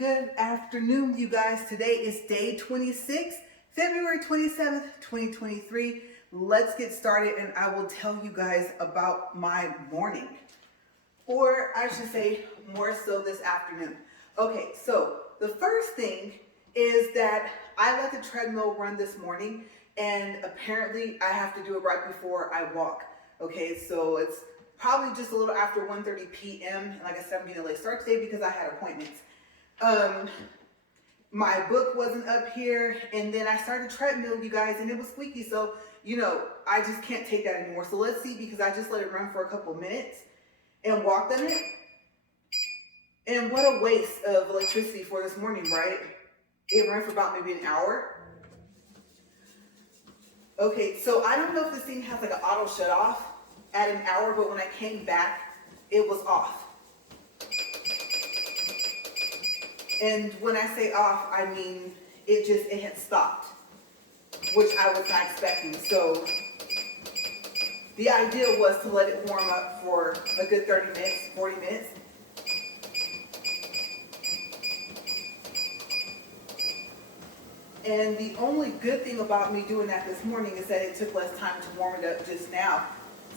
Good afternoon, you guys. Today is day 26, February 27th, 2023. Let's get started and I will tell you guys about my morning. Or I should say more so this afternoon. Okay, so the first thing is that I let the treadmill run this morning and apparently I have to do it right before I walk. Okay, so it's probably just a little after 1:30 p.m. And like I said, I'm getting a late start today because I had appointments. My book wasn't up here, and then I started treadmill, you guys, and it was squeaky, so I just can't take that anymore. So let's see, because I just let it run for a couple minutes and walked on it. And what a waste of electricity for this morning, right? It ran for about maybe an hour. Okay, so I don't know if this thing has like an auto shut off at an hour, but when I came back, it was off. And when I say off, I mean it had stopped, which I was not expecting. So the idea was to let it warm up for a good 30 minutes, 40 minutes. And the only good thing about me doing that this morning is that it took less time to warm it up just now.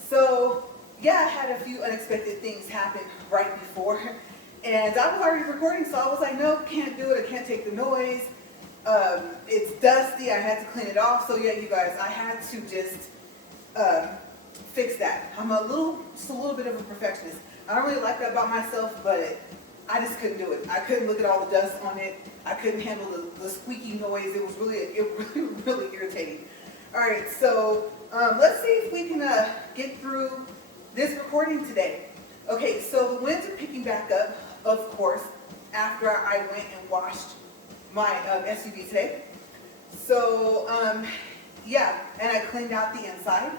So yeah, I had a few unexpected things happen right before. And I was already recording, so I was like, no, can't do it. I can't take the noise. It's dusty. I had to clean it off. So yeah, you guys, I had to just fix that. I'm just a little bit of a perfectionist. I don't really like that about myself, but I just couldn't do it. I couldn't look at all the dust on it. I couldn't handle the squeaky noise. It was really irritating. All right, so let's see if we can get through this recording today. Okay, so the winds are picking back up, of course, after I went and washed my SUV today. So, yeah, and I cleaned out the inside,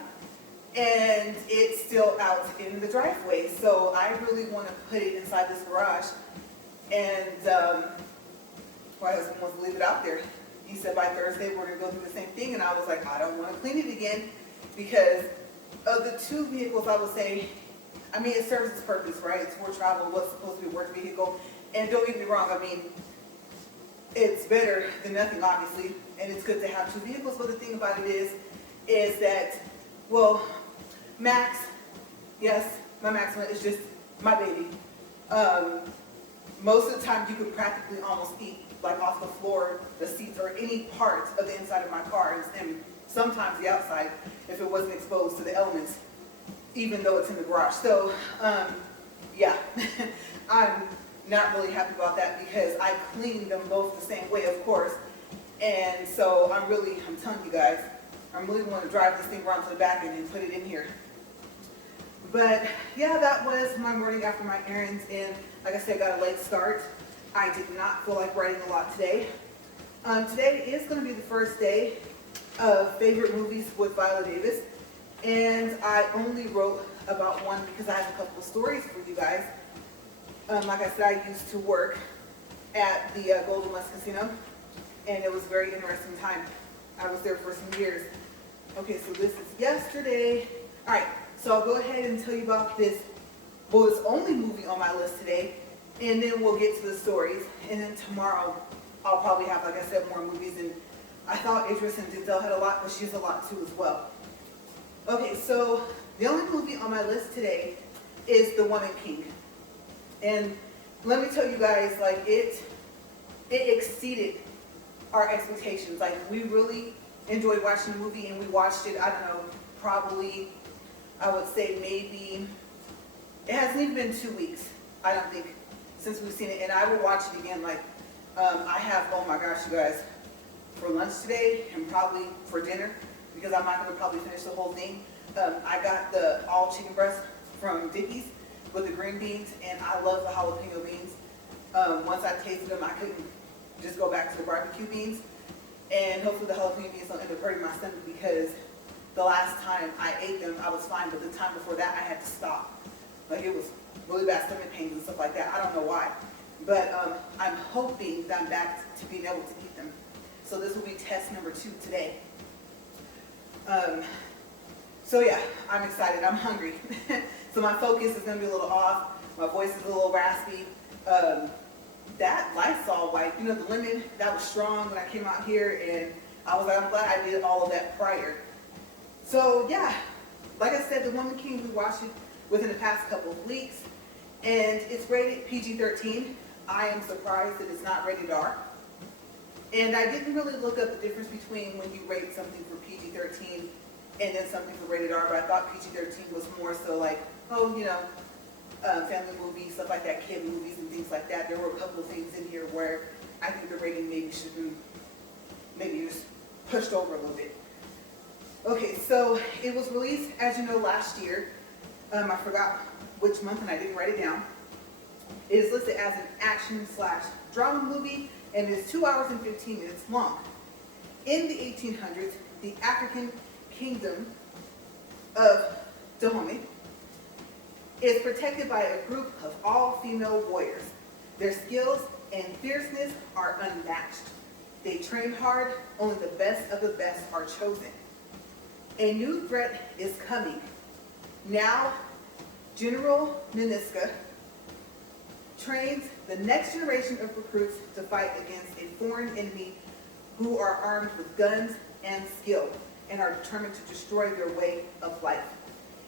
and it's still out in the driveway. So I really want to put it inside this garage, and my husband wants to leave it out there. He said by Thursday we're going to go through the same thing, and I was like, I don't want to clean it again, because of the two vehicles, I would say, I mean, it serves its purpose, right? It's for travel, what's supposed to be a work vehicle. And don't get me wrong, I mean, it's better than nothing, obviously, and it's good to have two vehicles, but the thing about it is that, well, Max, yes, my Maxima is just my baby. Most of the time, you could practically almost eat, like off the floor, the seats, or any part of the inside of my car, and sometimes the outside, if it wasn't exposed to the elements, even though it's in the garage. So, yeah, I'm not really happy about that because I cleaned them both the same way, of course. And so I'm telling you guys, I really want to drive this thing around to the back end and put it in here. But yeah, that was my morning after my errands, and like I said, got a late start. I did not feel like writing a lot today. Today is going to be the first day of favorite movies with Viola Davis. And I only wrote about one because I have a couple of stories for you guys. Like I said, I used to work at the Golden West Casino, and it was a very interesting time. I was there for some years. Okay, so this is yesterday. All right, so I'll go ahead and tell you about this only movie on my list today, and then we'll get to the stories. And then tomorrow, I'll probably have, like I said, more movies. And I thought Idris and Denzel had a lot, but she has a lot too as well. Okay, so the only movie on my list today is The Woman King. And let me tell you guys, like, it exceeded our expectations. Like, we really enjoyed watching the movie, and we watched it, I don't know, probably, I would say maybe, it hasn't even been 2 weeks, I don't think, since we've seen it. And I will watch it again, like, I have, oh my gosh, you guys, for lunch today, and probably for dinner, because I'm not going to probably finish the whole thing. I got the all chicken breast from Dickey's with the green beans, and I love the jalapeno beans. Once I tasted them, I couldn't just go back to the barbecue beans. And hopefully the jalapeno beans don't end up hurting my stomach, because the last time I ate them, I was fine, but the time before that, I had to stop. Like, it was really bad stomach pains and stuff like that. I don't know why. But I'm hoping that I'm back to being able to eat them. So this will be test number 2 today. So yeah, I'm excited. I'm hungry. So my focus is going to be a little off. My voice is a little raspy. that Lysol wipe, you know, the lemon, that was strong when I came out here, and I was like, I'm glad I did all of that prior. So yeah, like I said, The Woman King, we watched it within the past couple of weeks, and it's rated PG-13. I am surprised that it's not rated R. And I didn't really look up the difference between when you rate something for PG-13 and then something for rated R, but I thought PG-13 was more so like, oh, you know, family movies, stuff like that, kid movies and things like that. There were a couple of things in here where I think the rating maybe should be maybe just pushed over a little bit. Okay, so it was released, as you know, last year. I forgot which month and I didn't write it down. It is listed as an action/drama movie, and it is 2 hours and 15 minutes long. In the 1800s, the African kingdom of Dahomey is protected by a group of all-female warriors. Their skills and fierceness are unmatched. They train hard, only the best of the best are chosen. A new threat is coming. Now, General Naniska trains the next generation of recruits to fight against a foreign enemy who are armed with guns and skill and are determined to destroy their way of life.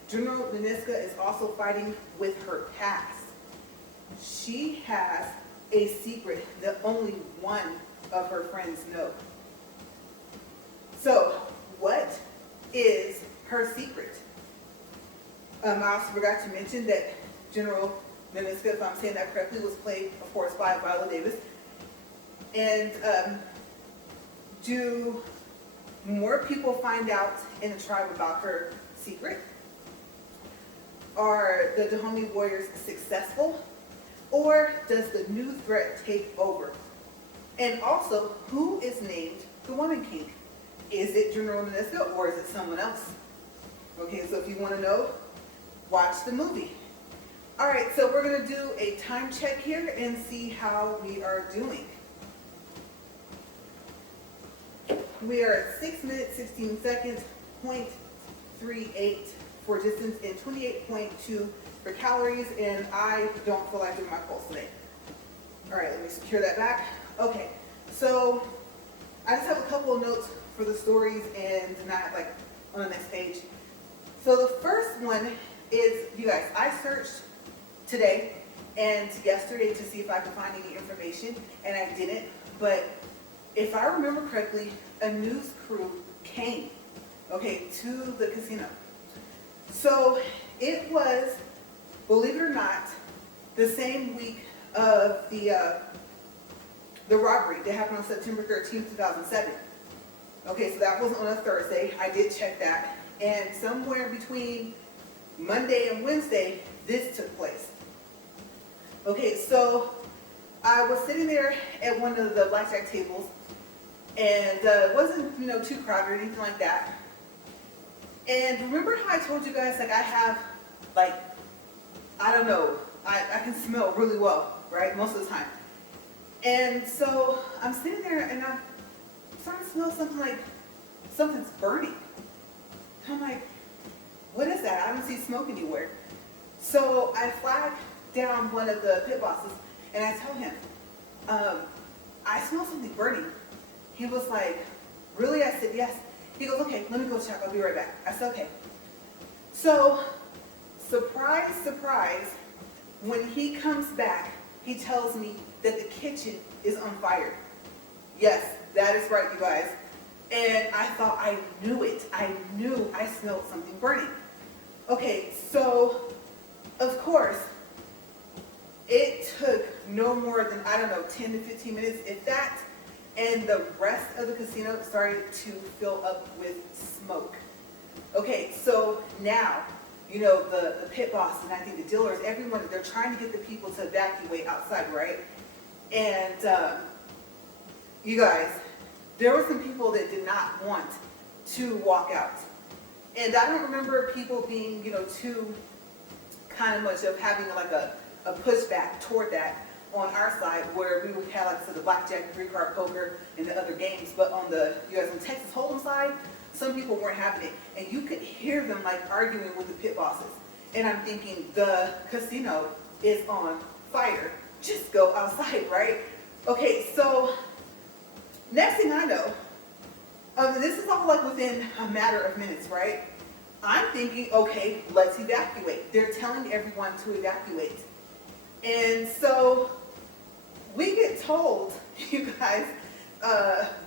General Naniska is also fighting with her past. She has a secret that only one of her friends know. So, what is her secret? I also forgot to mention that General Naniska, if I'm saying that correctly, was played, of course, by Viola Davis. And do more people find out in the tribe about her secret? Are the Dahomey warriors successful? Or does the new threat take over? And also, who is named the Woman King? Is it General Naniska or is it someone else? Okay, so if you want to know, watch the movie. All right, so we're going to do a time check here and see how we are doing. We are at 6 minutes, 16 seconds, 0.38 for distance, and 28.2 for calories, and I don't feel like doing my pulse today. All right, let me secure that back. Okay, so I just have a couple of notes for the stories and not like on the next page. So the first one is, you guys, I searched today and yesterday to see if I could find any information, and I didn't, but if I remember correctly, a news crew came, okay, to the casino. So it was, believe it or not, the same week of the robbery that happened on September 13th, 2007. Okay, so that wasn't on a Thursday. I did check that. And somewhere between Monday and Wednesday, this took place. Okay, so I was sitting there at one of the blackjack tables, and it wasn't, you know, too crowded or anything like that. And remember how I told you guys, like, I have, like, I don't know, I can smell really well, right, most of the time. And so I'm sitting there and I'm starting to smell something like something's burning. I'm like, what is that? I don't see smoke anywhere. So I flag down one of the pit bosses and I tell him, I smell something burning. He was like, really? I said, yes. He goes, okay, let me go check. I'll be right back. I said, okay. So, surprise, surprise, when he comes back, he tells me that the kitchen is on fire. Yes, that is right, you guys. And I thought I knew it. I knew I smelled something burning. Okay, so, of course, it took no more than, I don't know, 10 to 15 minutes, if that, and the rest of the casino started to fill up with smoke. Okay, so now, you know, the pit boss and I think the dealers, everyone, they're trying to get the people to evacuate outside, right? And you guys, there were some people that did not want to walk out. And I don't remember people being, you know, too kind of much of having like a pushback toward that on our side, where we would have, like, so the blackjack, 3-card poker, and the other games. But on the, you guys, on Texas Hold'em side, some people weren't having it, and you could hear them like arguing with the pit bosses. And I'm thinking the casino is on fire just go outside, right? Okay, so next thing I know, this is all like within a matter of minutes, right? I'm thinking, okay, let's evacuate. They're telling everyone to evacuate. And so we get told, you guys,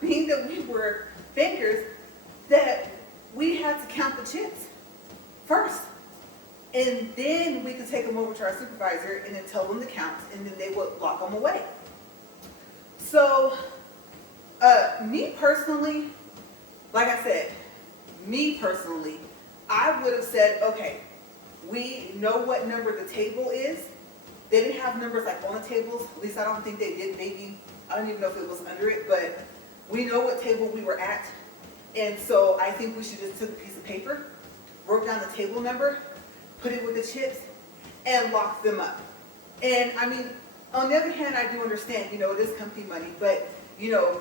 being that we were bankers, that we had to count the chips first. And then we could take them over to our supervisor and then tell them to count, and then they would lock them away. So, me personally, like I said, I would have said, okay, we know what number the table is. They didn't have numbers like on the tables. At least I don't think they did. Maybe, I don't even know if it was under it, but we know what table we were at. And so I think we should just took a piece of paper, wrote down the table number, put it with the chips, and lock them up. And I mean, on the other hand, I do understand, it is company money, but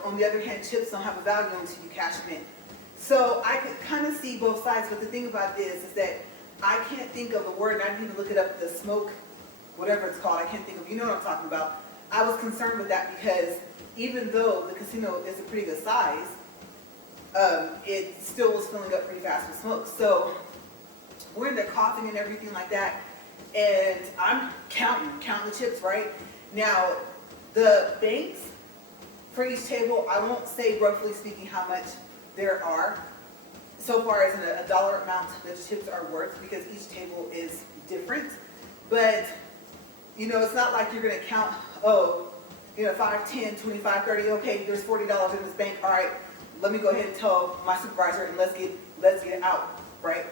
on the other hand, chips don't have a value until you cash them in. So I could kind of see both sides, but the thing about this is that I can't think of the word, and I didn't even look it up, the smoke, whatever it's called, I can't think of, you know what I'm talking about. I was concerned with that because even though the casino is a pretty good size, it still was filling up pretty fast with smoke. So we're in there coughing and everything like that, and I'm counting the chips, right? Now, the banks for each table, I won't say roughly speaking how much there are. So far as a dollar amount that the chips are worth, because each table is different. But, it's not like you're going to count, 5, 10, 25, 30, okay, there's $40 in this bank, all right, let me go ahead and tell my supervisor and let's get it out, right?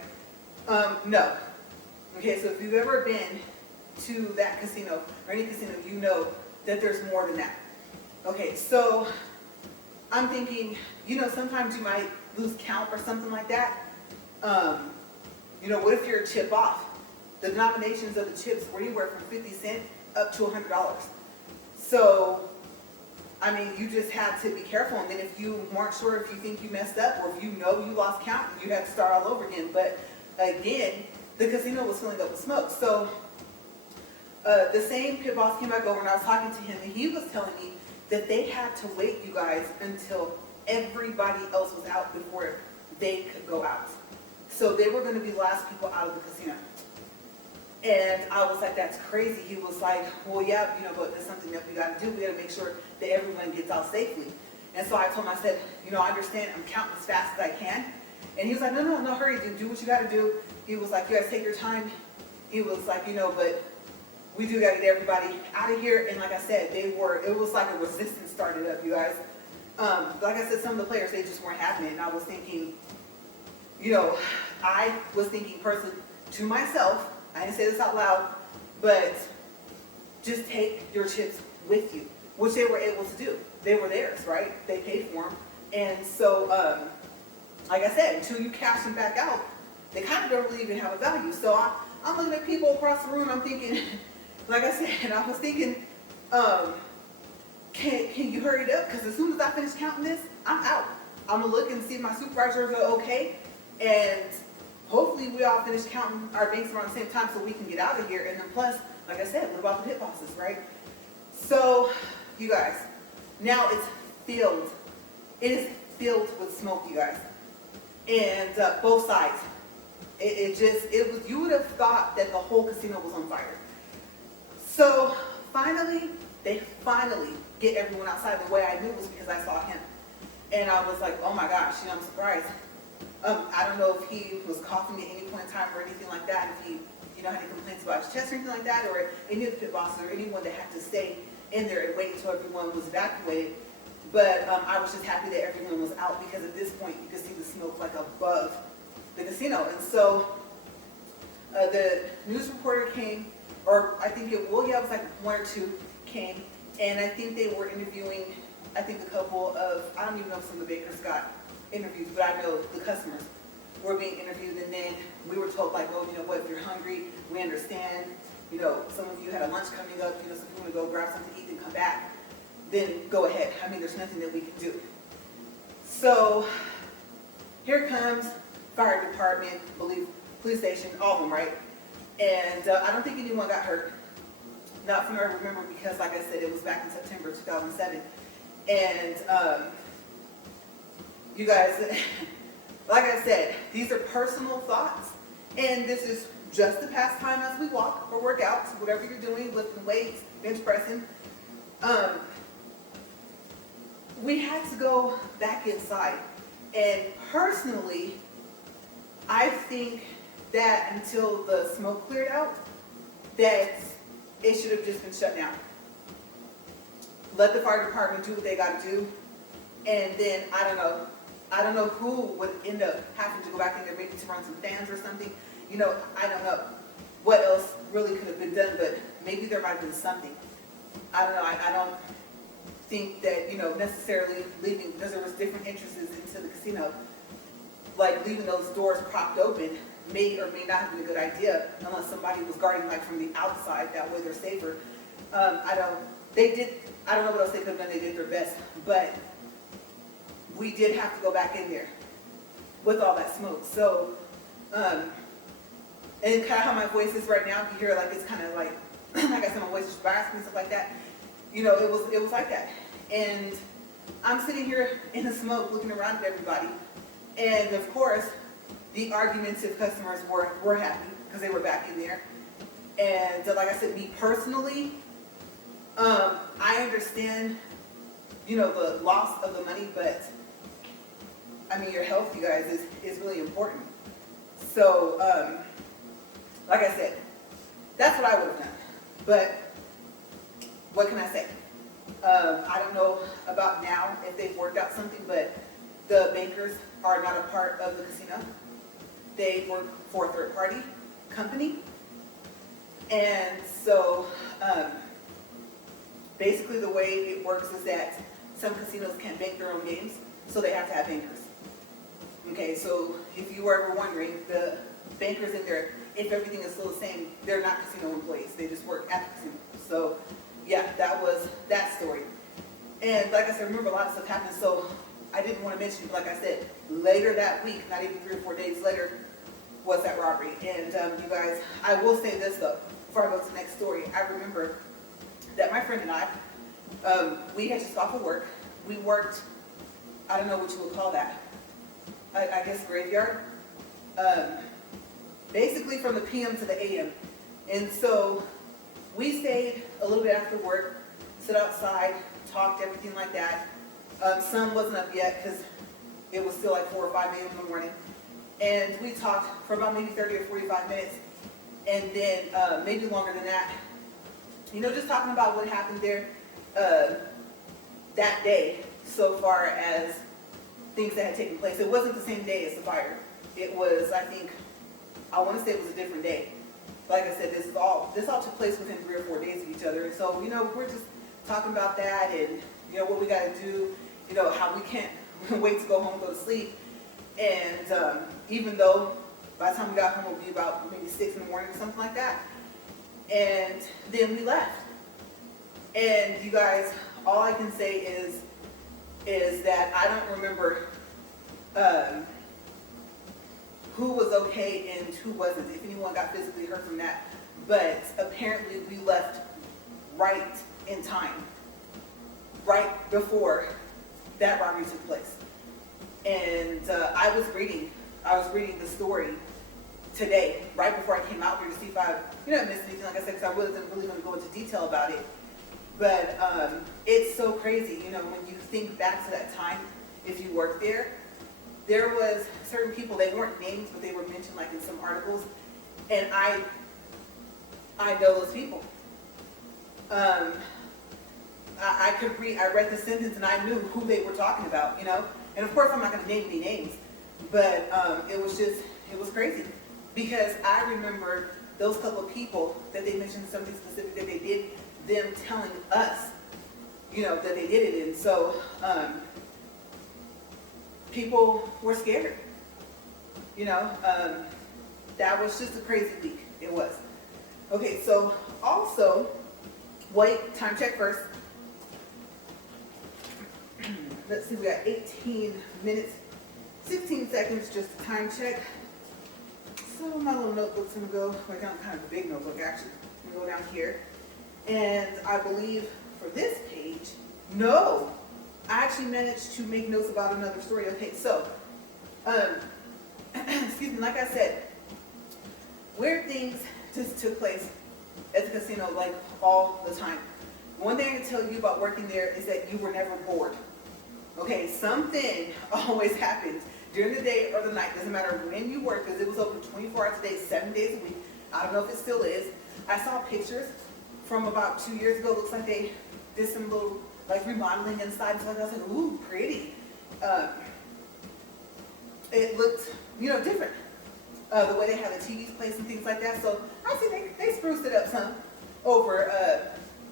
No. Okay, so if you've ever been to that casino, or any casino, you know that there's more than that. Okay, so I'm thinking, sometimes you might lose count or something like that. What if you're a chip off? The denominations of the chips were anywhere from 50 cents up to $100. So, I mean, you just had to be careful. And then if you weren't sure, if you think you messed up, or if you lost count, you had to start all over again. But again, the casino was filling up with smoke. So the same pit boss came back over, and I was talking to him, and he was telling me that they had to wait, you guys, until everybody else was out before they could go out. So they were going to be the last people out of the casino. And I was like, that's crazy. He was like, well, yeah, but there's something that we got to do. We got to make sure that everyone gets out safely. And so I told him, I said, I understand. I'm counting as fast as I can. And he was like, no hurry, dude. Do what you got to do. He was like, you guys take your time. He was like, but we do got to get everybody out of here. And like I said, it was like a resistance started up, you guys. Like I said, some of the players, they just weren't having it. And I was thinking, I was thinking personally to myself, I didn't say this out loud, but just take your chips with you, which they were able to do. They were theirs, right? They paid for them. And so, like I said, until you cash them back out, they kind of don't really even have a value. So I'm looking at people across the room, I'm thinking, like I said, I was thinking, can you hurry it up? Because as soon as I finish counting this, I'm out. I'm going to look and see if my supervisors are okay. And hopefully we all finish counting our banks around the same time so we can get out of here. And then plus, like I said, what about the pit bosses, right? So, you guys, now it's filled. It is filled with smoke, you guys. And both sides. You would have thought that the whole casino was on fire. So, they finally get everyone outside. The way I knew was because I saw him. And I was like, oh my gosh, I'm surprised. I don't know if he was coughing at any point in time or anything like that, if he, had any complaints about his chest or anything like that, or any of the pit bosses or anyone that had to stay in there and wait until everyone was evacuated. But I was just happy that everyone was out, because at this point you could see the smoke like above the casino. And so the news reporter came, or I think it was like one or two came, and I think they were interviewing, a couple of, I don't even know if some of the bakers got interviews, but I know the customers were being interviewed. And then we were told, like, well, if you're hungry, we understand, some of you had a lunch coming up, so if you want to go grab something to eat and come back, then go ahead. I mean, there's nothing that we can do. So here comes fire department, police station, all of them, right? And I don't think anyone got hurt. not from what I remember, because like I said, it was back in September 2007. And you guys, like I said, these are personal thoughts. And this is just the pastime as we walk or work out, whatever you're doing, lifting weights, bench pressing. We had to go back inside. And personally, I think that until the smoke cleared out, that it should have just been shut down. Let the fire department do what they got to do. And then, I don't know who would end up having to go back in there, maybe to run some fans or something. You know, I don't know what else really could have been done, but maybe there might have been something. I don't know. I don't think that, you know, necessarily leaving, because there was different entrances into the casino, like leaving those doors propped open may or may not have been a good idea unless somebody was guarding like from the outside. That way they're safer. I don't know what else they could have done. They did their best, but we did have to go back in there with all that smoke. So, and kind of how my voice is right now, you hear like it's kind of like, like I said, my voice is raspy and stuff like that. You know, it was like that. And I'm sitting here in the smoke looking around at everybody. And of course, the argumentative customers were happy because they were back in there. And like I said, me personally, I understand, you know, the loss of the money, but I mean, your health, you guys, is really important. So, like I said, that's what I would have done. But what can I say? I don't know about now if they've worked out something, but the bankers are not a part of the casino. They work for a third-party company. And so, basically the way it works is that some casinos can't bank their own games, so they have to have bankers. Okay, so if you were ever wondering, the bankers in there, if everything is still the same, they're not casino employees. They just work at the casino. So, yeah, that was that story. And like I said, remember a lot of stuff happened, so I didn't want to mention, like I said, later that week, not even 3 or 4 days later, was that robbery. And you guys, I will say this though, before I go to the next story. I remember that my friend and I, we had just got off of work. We worked, I don't know what you would call that, I guess graveyard. Basically from the PM to the AM. And so we stayed a little bit after work, sit outside, talked, everything like that. Sun wasn't up yet because it was still like 4 or 5 a.m. in the morning. And we talked for about maybe 30 or 45 minutes. And then maybe longer than that. You know, just talking about what happened there that day so far as things that had taken place. It wasn't the same day as the fire. It was, I want to say it was a different day. Like I said, this all took place within 3 or 4 days of each other. And so, you know, we're just talking about that and, you know, what we got to do, you know, how we can't wait to go home, go to sleep. And even though by the time we got home, it would be about maybe 6 in the morning or something like that. And then we left. And you guys, all I can say is that I don't remember who was okay and who wasn't, if anyone got physically hurt from that. But apparently we left right in time, right before that robbery took place. And I was reading the story today, right before I came out here to see if I, missed anything, like I said, because I wasn't really going to go into detail about it. But it's so crazy, when you think back to that time, if you worked there, there was certain people, they weren't named, but they were mentioned like in some articles, and I know those people. I read the sentence and I knew who they were talking about, and of course I'm not going to name any names, but it was crazy, because I remember those couple of people that they mentioned something specific that they did, them telling us, that they did it, and so people were scared, that was just a crazy week, it was. Okay, so also, wait, time check first. Let's see, we got 18 minutes, 16 seconds, just a time check. So my little notebook's gonna go, like kind of a big notebook actually. I'm gonna go down here. And I believe for this page, no, I actually managed to make notes about another story. Okay, so, excuse me, like I said, weird things just took place at the casino like all the time. One thing I can tell you about working there is that you were never bored. Okay, something always happened during the day or the night. Doesn't matter when you work, because it was open 24 hours a day, 7 days a week. I don't know if it still is. I saw pictures from about 2 years ago. Looks like they did some little like remodeling inside. So I was like, ooh, pretty. It looked, different. The way they have the TVs placed and things like that. So I see they spruced it up some over,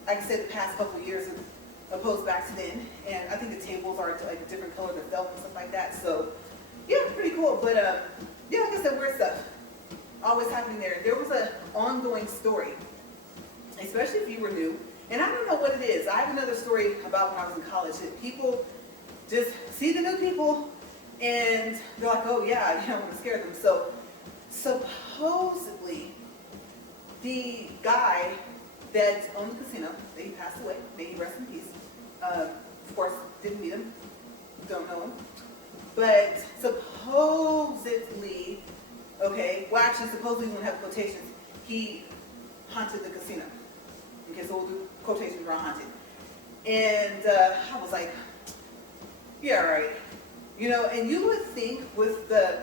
like I said, the past couple of years opposed back to then. And I think the tables are like a different color, the felt and stuff like that. So yeah, pretty cool. But yeah, like I said, weird stuff always happening there. There was an ongoing story, especially if you were new. And I don't know what it is. I have another story about when I was in college that people just see the new people and they're like, oh yeah, I don't want to scare them. So supposedly the guy that owned the casino, he passed away, may he rest in peace. Of course, didn't meet him, don't know him. But supposedly, okay, well actually supposedly we won't have quotations, he haunted the casino. Okay, so we'll do quotations around haunted. And I was like, yeah, right. And you would think with the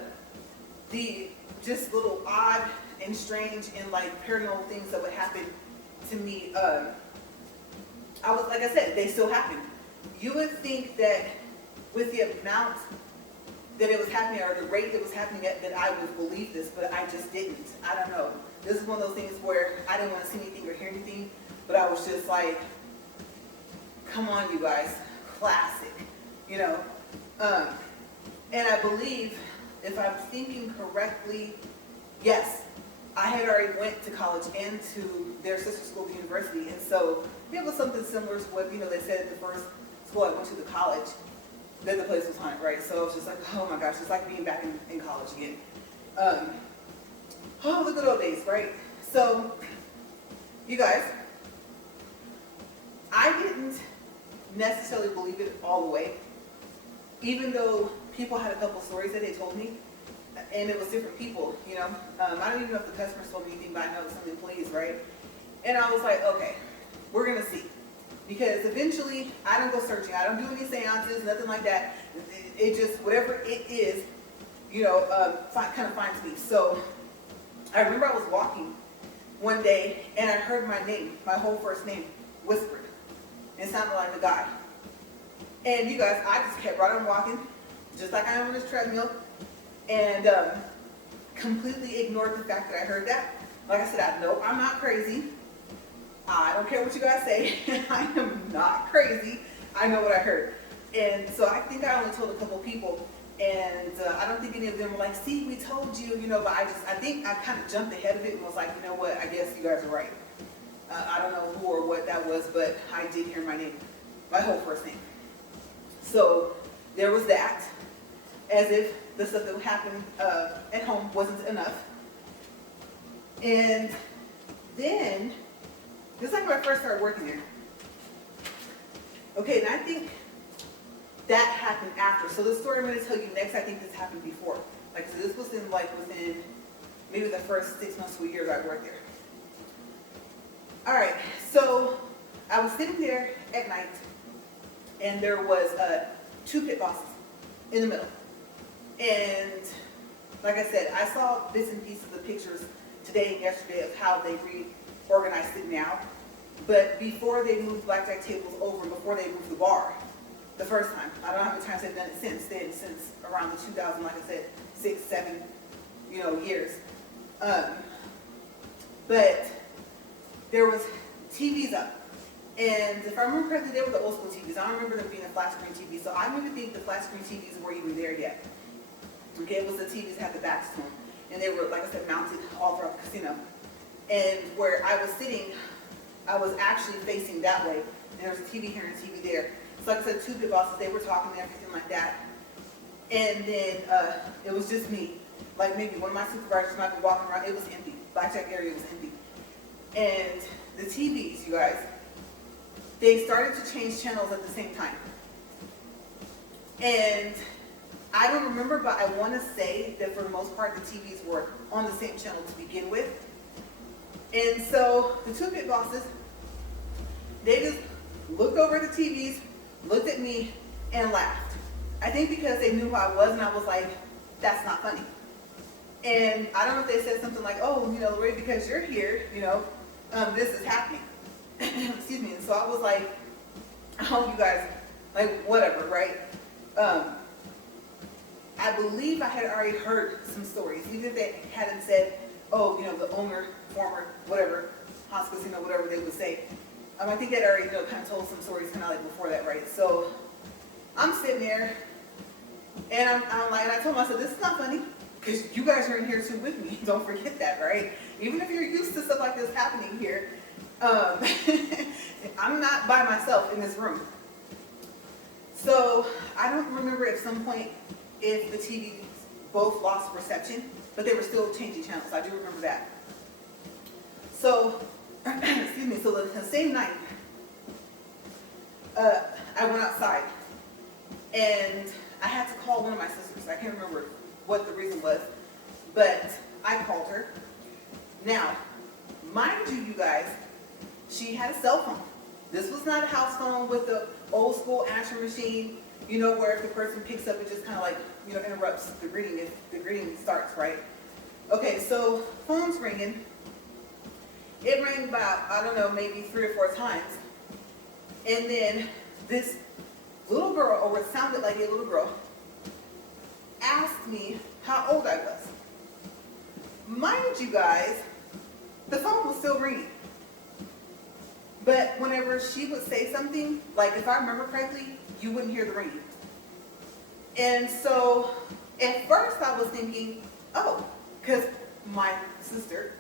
just little odd and strange and like paranormal things that would happen to me, I was, like I said, they still happen. You would think that with the amount that it was happening or the rate that was happening at, that I would believe this, but I just didn't. I don't know. This is one of those things where I didn't want to see anything or hear anything, but I was just like, come on, you guys, classic, and I believe, if I'm thinking correctly, yes, I had already went to college and to their sister school, the university, and so it was something similar to what, they said at the first school I went to, the college, that the place was haunted, right? So it was just like, oh my gosh, it's like being back in college again. Oh, the good old days, right? So, you guys, I didn't necessarily believe it all the way, even though people had a couple stories that they told me, and it was different people, I don't even know if the customers told me anything, but I know some employees, right? And I was like, okay, we're gonna see. Because eventually, I don't go searching, I don't do any seances, nothing like that. It just, whatever it is, kind of finds me. So, I remember I was walking one day, and I heard my name, my whole first name, whispered. It sounded like a guy. And you guys, I just kept right on walking, just like I am on this treadmill, and completely ignored the fact that I heard that. Like I said, I'm not crazy. I don't care what you guys say. I am not crazy. I know what I heard. And so I think I only told a couple people, and I don't think any of them were like, see, we told you, but I think I kind of jumped ahead of it and was like, you know what, I guess you guys are right. I don't know who or what that was, but I did hear my name, my whole first name. So there was that, as if the stuff that happened at home wasn't enough. And then, this is like when I first started working there. Okay, and I think that happened after. So the story I'm going to tell you next, I think this happened before. Like I said, this was within maybe the first 6 months to a year that I worked there. All right, so I was sitting there at night, and there was 2 pit bosses in the middle. And like I said, I saw bits and pieces of pictures today and yesterday of how they reorganized it now. But before they moved blackjack tables over, before they moved the bar, the first time, I don't know how many times they've done it since then, since around the 2000, like I said, 6, 7, years. But there was TVs up. And if I remember correctly, they were the old school TVs. I don't remember them being a flat screen TV. So I don't even think the flat screen TVs were even there yet. Okay, it was the TVs that had the backs to them. And they were, like I said, mounted all throughout the casino. And where I was sitting, I was actually facing that way. And there was a TV here and a TV there. So like I said, 2 pit bosses, they were talking and everything like that. And then it was just me. Like maybe one of my supervisors might be walking around. It was empty. Blackjack area was empty. And the TVs, you guys, they started to change channels at the same time. And I don't remember, but I want to say that for the most part, the TVs were on the same channel to begin with. And so the two pit bosses, they just looked over at the TVs, looked at me, and laughed. I think because they knew who I was, and I was like, that's not funny. And I don't know if they said something like, oh, LaRae, because you're here, this is happening. Excuse me. And so I was like, oh, you guys, like, whatever, right? I believe I had already heard some stories, even if they hadn't said, oh, the owner, former, whatever, hospice, whatever they would say. I think they'd already, kind of told some stories kind of like before that, right? So I'm sitting there, and I'm like, and I told myself, this is not funny, because you guys are in here too with me. Don't forget that, right? Even if you're used to stuff like this happening here, I'm not by myself in this room. So I don't remember at some point if the TVs both lost reception, but they were still changing channels. I do remember that. So, excuse me, so the same night, I went outside, and I had to call one of my sisters. I can't remember what the reason was, but I called her. Now, mind you, you guys, she had a cell phone. This was not a house phone with the old school answering machine, where if the person picks up, it just kind of like, interrupts the greeting if the greeting starts, right? Okay, so phone's ringing. It rang about, I don't know, maybe 3 or 4 times. And then this little girl, or what sounded like a little girl, asked me how old I was. Mind you guys, the phone was still ringing. But whenever she would say something, like if I remember correctly, you wouldn't hear the ringing. And so at first I was thinking, oh, because my sister,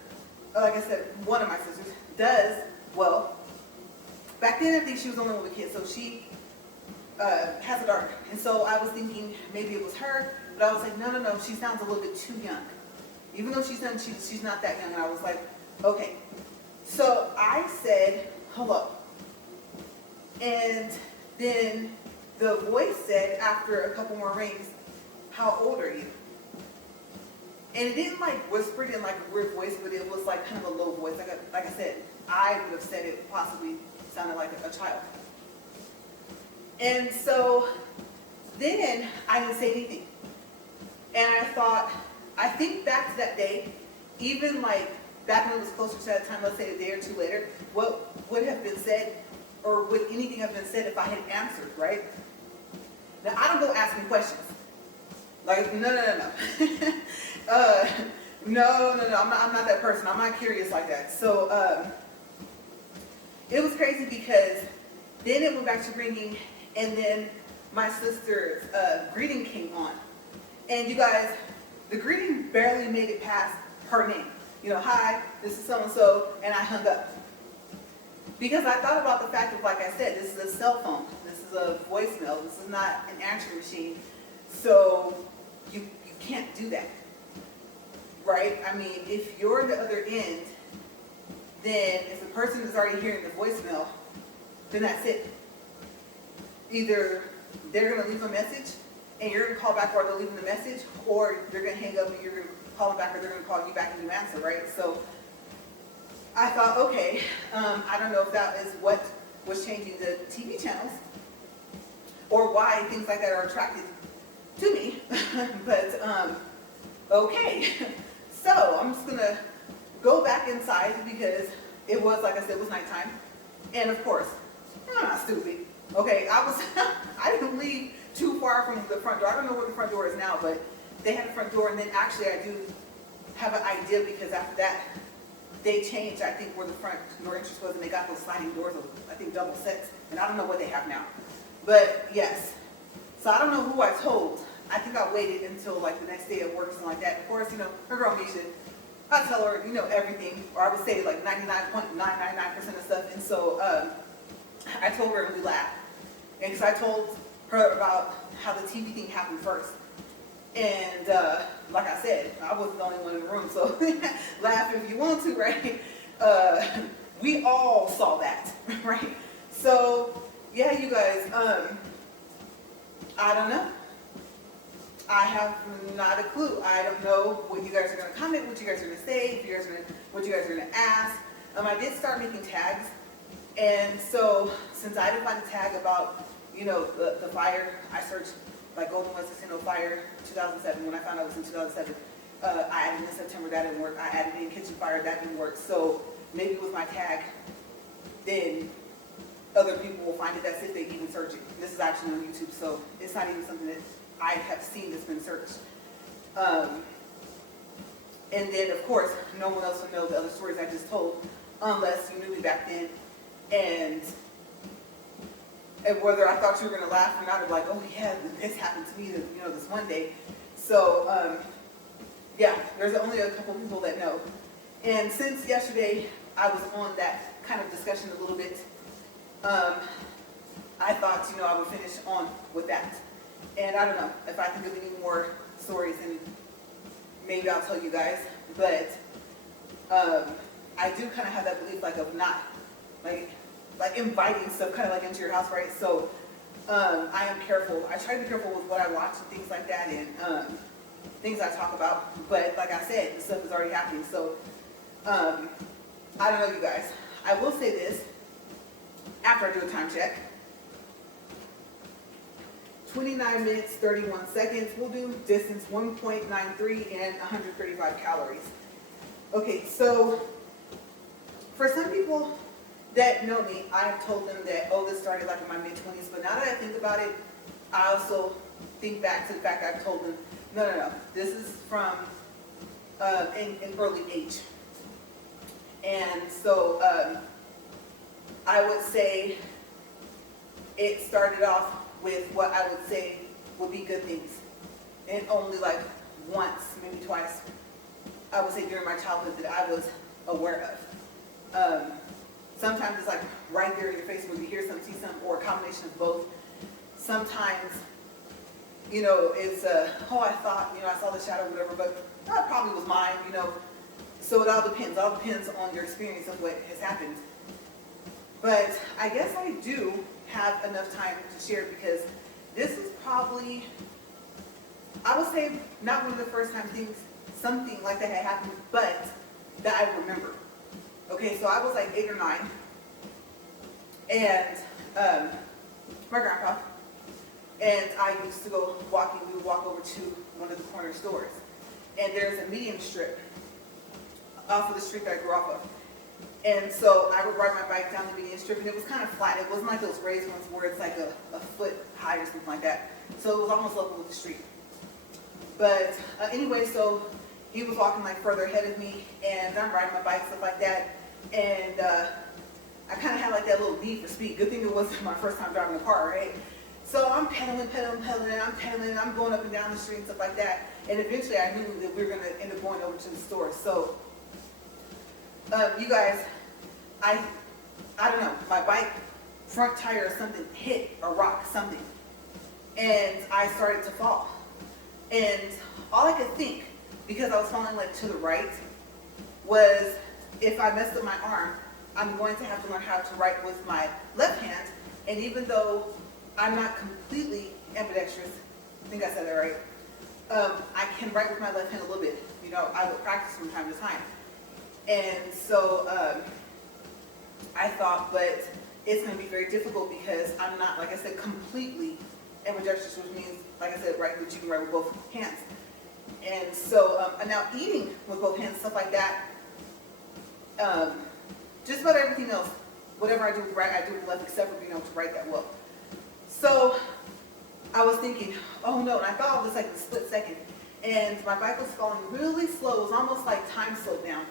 like I said, one of my sisters does, well, back then I think she was only one of the kids, so she has a daughter. And so I was thinking maybe it was her, but I was like, no, she sounds a little bit too young. Even though she's not that young. And I was like, okay. So I said, hello. And then the voice said, after a couple more rings, how old are you? And it didn't like whisper it in like a weird voice, but it was like kind of a low voice. Like I said, I would have said it possibly sounded like a child. And so then I didn't say anything. And I think back to that day, even like back when it was closer to that time, let's say a day or two later, what would have been said, or would anything have been said if I had answered, right? Now, I don't go asking questions. Like, no. No, I'm not that person. I'm not curious like that. So it was crazy because then it went back to ringing, and then my sister's greeting came on. And you guys, the greeting barely made it past her name. Hi, this is so-and-so, and I hung up. Because I thought about the fact of, like I said, this is a cell phone. This is a voicemail. This is not an answering machine. So you can't do that. Right? I mean, if you're the other end, then if the person is already hearing the voicemail, then that's it. Either they're going to leave a message, and you're going to call back while they're leaving the message, or they're going to hang up and you're going to call them back, or they're going to call you back and you answer, right? So I thought, okay, I don't know if that is what was changing the TV channels, or why things like that are attracted to me, but okay. So I'm just going to go back inside because it was, like I said, it was nighttime. And of course, I'm not stupid. Okay, I didn't leave too far from the front door. I don't know where the front door is now, but they had a front door, and then actually I do have an idea because after that, they changed, I think, where the front door entrance was, and they got those sliding doors of, I think, double sets, and I don't know what they have now. But yes, so I don't know who I told. I think I waited until like the next day at work or something like that. Of course, her girl Misha, I tell her, everything, or I would say like 99.999% of stuff. And so I told her, and we laughed. And because I told her about how the TV thing happened first. And like I said, I wasn't the only one in the room, so laugh if you want to, right? we all saw that, right? So, yeah, you guys, I don't know. I have not a clue. I don't know what you guys are going to comment, what you guys are going to say, what you guys are going to ask. I did start making tags, and so since I didn't find a tag about, the fire, I searched like Golden West Casino Fire 2007. When I found out it was in 2007, I added in September, that didn't work. I added in Kitchen Fire, that didn't work. So maybe with my tag, then other people will find it. That's if they even search it. This is actually on YouTube, so it's not even something that I have seen that's been searched. And then, of course, no one else will know the other stories I just told, unless you knew me back then. And whether I thought you were going to laugh or not, or like, oh yeah, this happened to me, this one day. So, yeah, there's only a couple people that know. And since yesterday I was on that kind of discussion a little bit, I thought, I would finish on with that. And I don't know if I think of any more stories, and maybe I'll tell you guys. But I do kind of have that belief, like, of not, like inviting stuff kind of like into your house, right? So I am careful. I try to be careful with what I watch and things like that, and things I talk about. But like I said, the stuff is already happening. So I don't know, you guys. I will say this after I do a time check. 29 minutes, 31 seconds. We'll do distance 1.93 and 135 calories. Okay, so for some people that know me, I've told them that, oh, this started like in my mid-20s. But now that I think about it, I also think back to the fact I've told them, no. This is from in early age. And so I would say it started off with what I would say would be good things. And only like once, maybe twice, I would say during my childhood that I was aware of. Sometimes it's like right there in your face when you hear something, see something, or a combination of both. Sometimes, it's I thought, I saw the shadow or whatever, but that probably was mine, So it all depends. All depends on your experience of what has happened. But I guess I do have enough time to share, because this is probably, I would say, not one of the first time something like that had happened, but that I remember. Okay, so I was like 8 or 9, and my grandpa and I used to go walking. We would walk over to one of the corner stores, and there's a median strip off of the street that I grew off of. And so I would ride my bike down the median strip, and it was kind of flat. It wasn't like those raised ones where it's like a foot high or something like that. So it was almost level with the street. But anyway, so he was walking like further ahead of me, and I'm riding my bike, stuff like that. And I kind of had like that little need for speed. Good thing it wasn't my first time driving a car, right? So I'm pedaling, I'm going up and down the street and stuff like that. And eventually I knew that we were going to end up going over to the store. So you guys, I don't know, my bike front tire or something hit a rock, something. And I started to fall. And all I could think, because I was falling like to the right, was if I messed up my arm, I'm going to have to learn how to write with my left hand. And even though I'm not completely ambidextrous, I think I said that right, I can write with my left hand a little bit. I would practice from time to time. And so I thought, but it's going to be very difficult because I'm not, like I said, completely ambidextrous, which means, like I said, that you can write with both hands. And so, and now eating with both hands, stuff like that, just about everything else, whatever I do with the right, I do with the left, except for being able to write that well. So I was thinking, oh no, and I thought it was like a split second. And my bike was falling really slow. It was almost like time slowed down.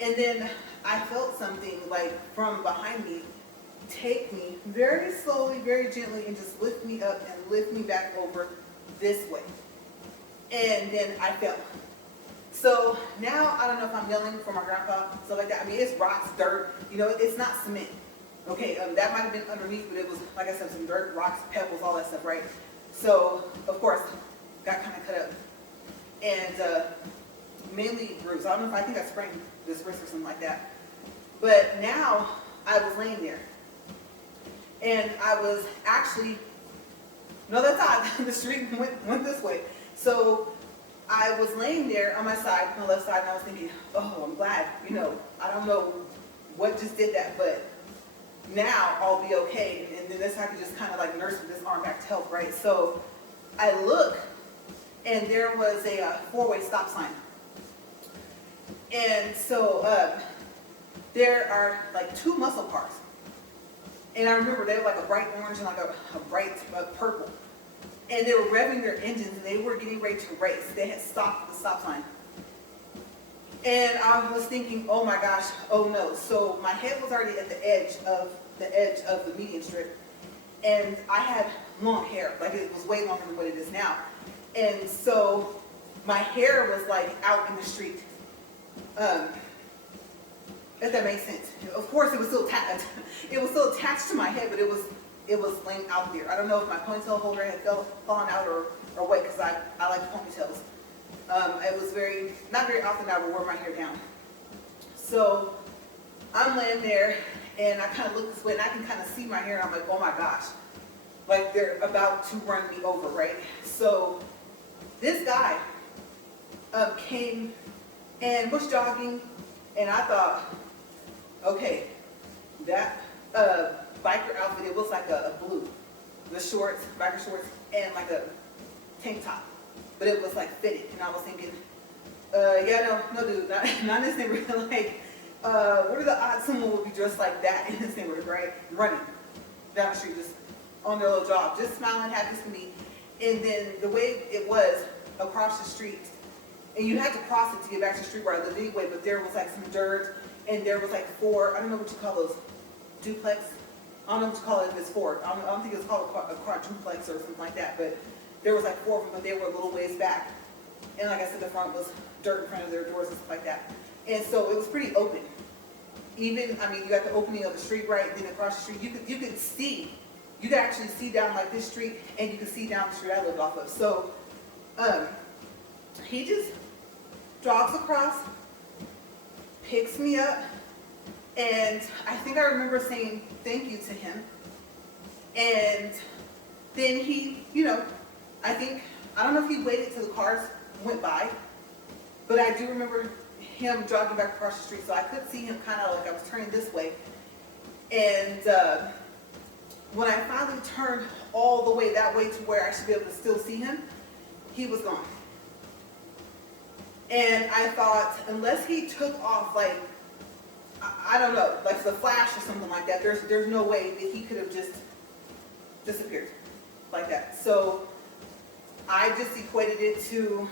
And then I felt something like from behind me take me very slowly, very gently, and just lift me up and lift me back over this way. And then I fell. So now I don't know if I'm yelling for my grandpa, stuff like that. I mean, it's rocks, dirt, it's not cement. Okay, that might have been underneath, but it was, like I said, some dirt, rocks, pebbles, all that stuff, right? So, of course, got kind of cut up. And mainly bruised. I don't know if I think I sprained this wrist or something like that. But now I was laying there. And I was actually, no, that's not, the street went this way. So I was laying there on my side, my left side, and I was thinking, oh, I'm glad, I don't know what just did that, but now I'll be okay. And then this I could just kind of like nurse this arm back to health, right? So I look, and there was a four-way stop sign. And so there are like two muscle cars. And I remember they were like a bright orange and like a bright purple. And they were revving their engines and they were getting ready to race. They had stopped at the stop sign. And I was thinking, oh my gosh, oh no. So my head was already at the edge of the median strip. And I had long hair, like it was way longer than what it is now. And so my hair was like out in the street. If that makes sense. Of course, it was still attached to my head, but it was laying out there. I don't know if my ponytail holder had fallen out or what, because I like ponytails. It was not very often I would wear my hair down. So I'm laying there, and I kind of look this way, and I can kind of see my hair, and I'm like, oh my gosh, like they're about to run me over, right? So this guy came and was jogging, and I thought, okay, that biker outfit, it was like a blue, the shorts, biker shorts, and like a tank top, but it was like fitted, and I was thinking, yeah, no dude, not in this neighborhood. Like, what are the odds someone would be dressed like that in this neighborhood, right? Running down the street, just on their little jog, just smiling, happy to me. And then the way it was across the street, and you had to cross it to get back to the street where I lived anyway, but there was like some dirt, and there was like four, I don't know what you call those, duplex? I don't know what you call it if it's four. I don't think it's called a quadruplex or something like that, but there was like four of them, but they were a little ways back. And like I said, the front was dirt in front of their doors and stuff like that. And so it was pretty open. Even, I mean, you got the opening of the street, right? Then across the street, you could actually see down like this street, and you could see down the street I lived off of. So he just jogs across, picks me up, and I think I remember saying thank you to him. And then he, I don't know if he waited till the cars went by, but I do remember him jogging back across the street, so I could see him kind of like I was turning this way. And when I finally turned all the way that way to where I should be able to still see him, he was gone. And I thought, unless he took off, like, I don't know, like the Flash or something like that, there's no way that he could have just disappeared like that. So I just equated it to,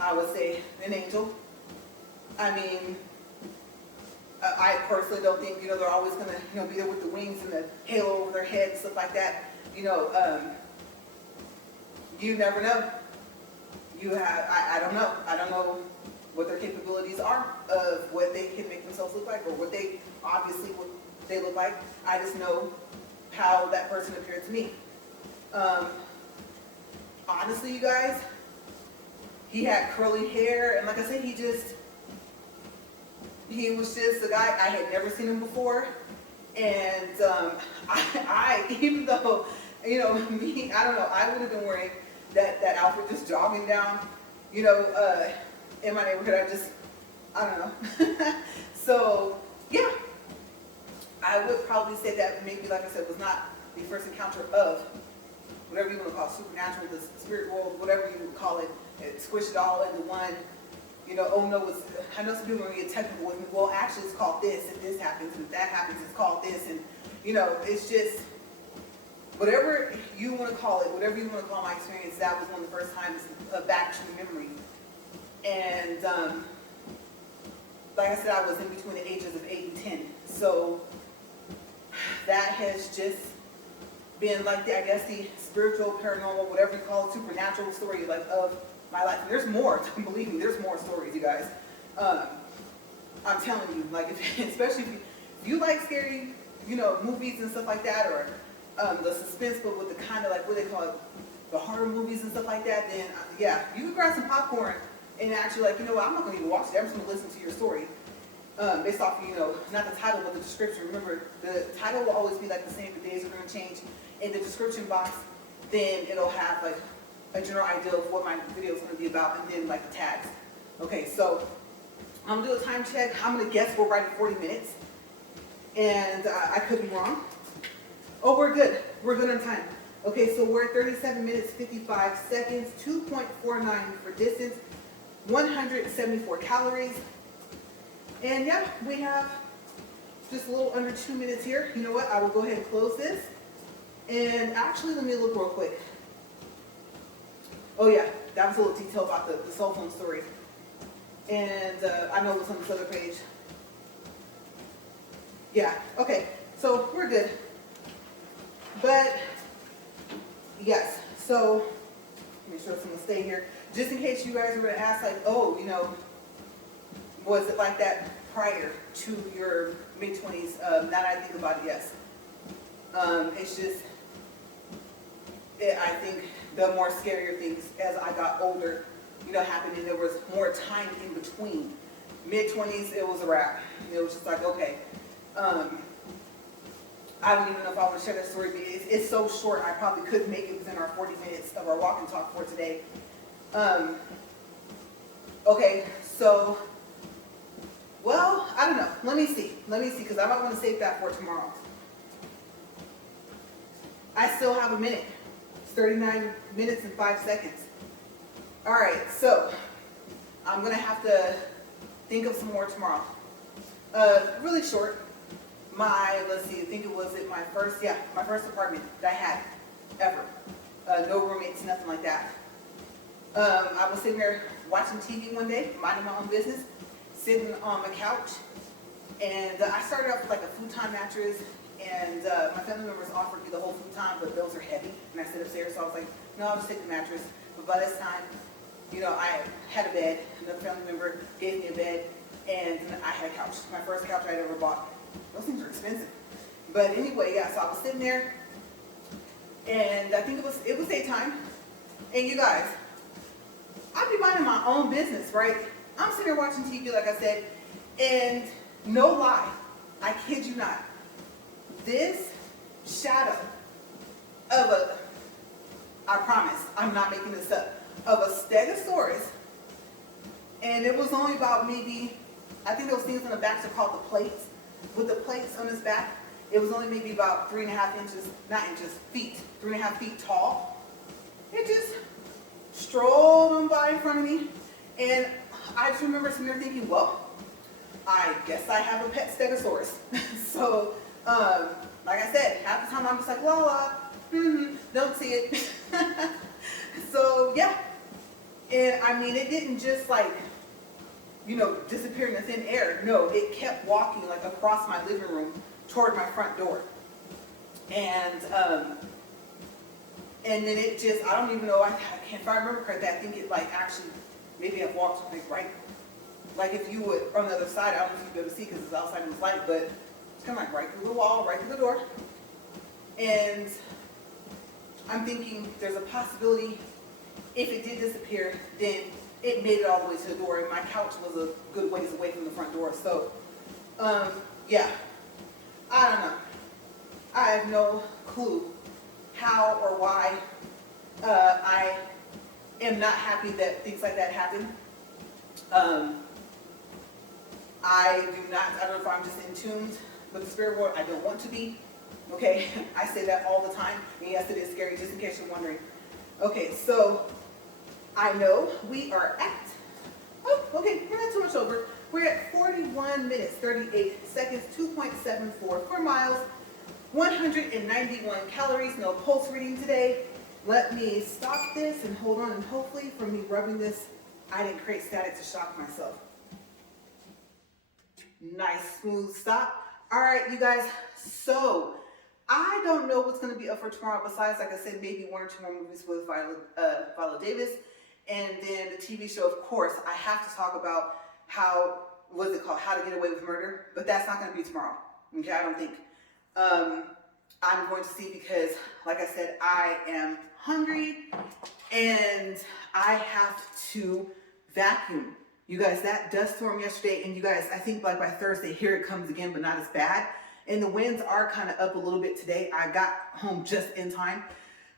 I would say, an angel. I mean, I personally don't think, they're always going to, be there with the wings and the halo over their head and stuff like that. You never know. I don't know. I don't know what their capabilities are of what they can make themselves look like, or what they look like. I just know how that person appeared to me. Honestly, you guys, he had curly hair, and like I said, he was just a guy. I had never seen him before, and I even though, me, I don't know, I would have been wearing that outfit just jogging down, in my neighborhood. I don't know. So, yeah, I would probably say that maybe, like I said, was not the first encounter of whatever you want to call it, supernatural, the spirit world, whatever you would call it. It squished it all into one. Oh no, I know some people are going to get technical with me. Well, actually, it's called this, and this happens, and if that happens, it's called this, and it's just whatever you want to call it, whatever you want to call my experience. That was one of the first times back to memory, and like I said, I was in between the ages of 8 and 10, so that has just been like I guess the spiritual, paranormal, whatever you call it, supernatural story of my life. And there's more. Believe me, there's more stories, you guys. I'm telling you, especially if you like scary, movies and stuff like that, or the suspense, but with the kind of what they call it, the horror movies and stuff like that, then yeah, you can grab some popcorn and actually I'm not going to even watch it. I'm just going to listen to your story. based off, not the title, but the description. Remember, the title will always be like the same, the days are going to change. In the description box, then it'll have like a general idea of what my video is going to be about, and then like the tags. Okay, so I'm going to do a time check. I'm going to guess we're right at 40 minutes. And I could be wrong. Oh, we're good. We're good on time. Okay, so we're at 37 minutes, 55 seconds, 2.49 for distance, 174 calories. And yeah, we have just a little under 2 minutes here. You know what? I will go ahead and close this. And actually, let me look real quick. Oh yeah, that was a little detail about the cell phone story. And I know it was on this other page. Yeah, okay, so we're good. But yes, so make sure it's gonna stay here. Just in case you guys are gonna ask, like, oh, was it like that prior to your mid-20s? Now that I think about it, yes. It's just, I think the more scarier things as I got older, happened, and there was more time in between. Mid-20s, it was a wrap. It was just like, okay. I don't even know if I want to share that story, but it's so short, I probably couldn't make it within our 40 minutes of our walk and talk for today. Okay, so, well, I don't know. Let me see, because I might want to save that for tomorrow. I still have a minute. It's 39 minutes and 5 seconds. All right, so I'm going to have to think of some more tomorrow. Really short. Let's see, I think it was at my first apartment that I had ever. No roommates, nothing like that. I was sitting there watching TV one day, minding my own business, sitting on my couch, and I started off with like a futon mattress, and my family members offered me the whole futon, but those are heavy, and I sit upstairs, so I was like, no, I'll just take the mattress. But by this time, I had a bed, another family member gave me a bed, and I had a couch, my first couch I'd ever bought. Those things are expensive. But anyway, yeah, so I was sitting there, and I think it was daytime, and you guys, I'd be minding my own business, right? I'm sitting there watching TV, like I said, and no lie, I kid you not, this shadow of I promise, I'm not making this up, of a stegosaurus, and it was only about maybe, I think those things on the backs are called the plates. With the plates on his back, it was only maybe about 3.5 inches, not inches, feet, 3.5 feet tall. It just strolled on by in front of me, and I just remember sitting there thinking, well, I guess I have a pet stegosaurus. So, like I said, half the time I'm just like, la la, don't see it. So yeah, and I mean, it didn't just like, disappear in the thin air. No, it kept walking like across my living room toward my front door. And then it just, I don't even know, if I remember correctly, I think it like actually, maybe I've walked like right, like if you would, on the other side, I don't know if you'd be able to see because it's outside in the light, but it's kind of like right through the wall, right through the door. And I'm thinking there's a possibility if it did disappear, then it made it all the way to the door, and my couch was a good ways away from the front door. So, yeah, I don't know. I have no clue how or why I am not happy that things like that happen. I don't know if I'm just in tune with the spirit world. I don't want to be. Okay, I say that all the time, and yes, it is scary, just in case you're wondering. Okay, so I know we are at, we're not too much over. We're at 41 minutes, 38 seconds, 2.74 miles, 191 calories, no pulse reading today. Let me stop this and hold on, and hopefully from me rubbing this, I didn't create static to shock myself. Nice, smooth stop. All right, you guys, so I don't know what's going to be up for tomorrow besides, like I said, maybe 1 or 2 more movies with Viola Davis. And then the TV show, of course, I have to talk about How to Get Away with Murder, but that's not going to be tomorrow. Okay, I don't think. I'm going to see because, like I said, I am hungry and I have to vacuum. You guys, that dust storm yesterday, and you guys, I think like by Thursday, here it comes again, but not as bad. And the winds are kind of up a little bit today. I got home just in time.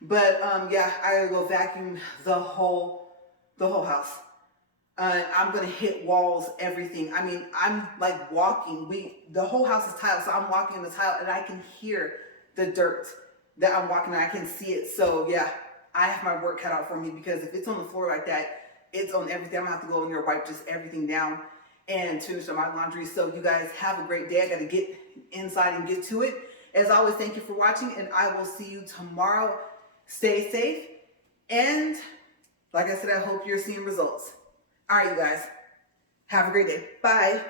But yeah, I gotta go vacuum the whole house. I'm gonna hit walls, everything. I mean, I'm like walking. The whole house is tile, so I'm walking in the tile, and I can hear the dirt that I'm walking on. I can see it. So yeah, I have my work cut out for me, because if it's on the floor like that, it's on everything. I'm gonna have to go in there, wipe just everything down, and finish up my laundry. So you guys have a great day. I gotta get inside and get to it. As always, thank you for watching, and I will see you tomorrow. Stay safe, and like I said, I hope you're seeing results. All right, you guys, have a great day. Bye.